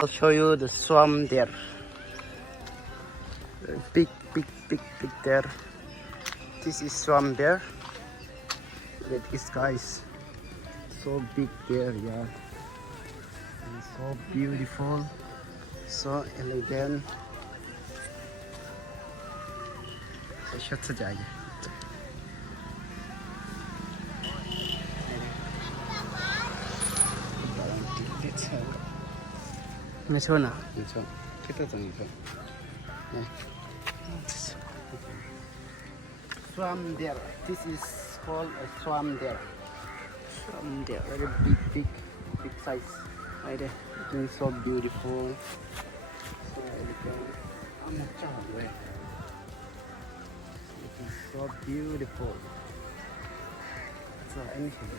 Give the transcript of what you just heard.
I'll show you the swamp there. Big there. This is swamp there. Look at this, guys. So big there, yeah. And so beautiful, so elegant. So shut it down. Mấy xuân à? Mấy xuân. Cái tơ tầng xuân. Này. Swamp there. This is called a swamp there. Swamp there. Very big size. Right there. It's so beautiful. So elegant. It's so beautiful. So anything.